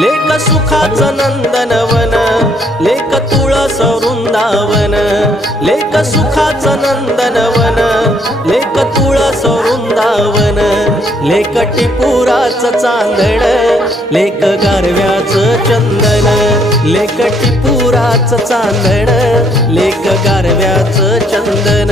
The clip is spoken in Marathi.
लेक सुखाचं नंदनवन, लेक तुळस वृंदावन, लेक सुखाचं नंदनवन, लेक तुळस वृंदावन, लेक टिपुराचं चांदण, लेक गारव्याचं चंदन, लेक टिपुराचं चांदण, लेक गारव्याचं चंदन।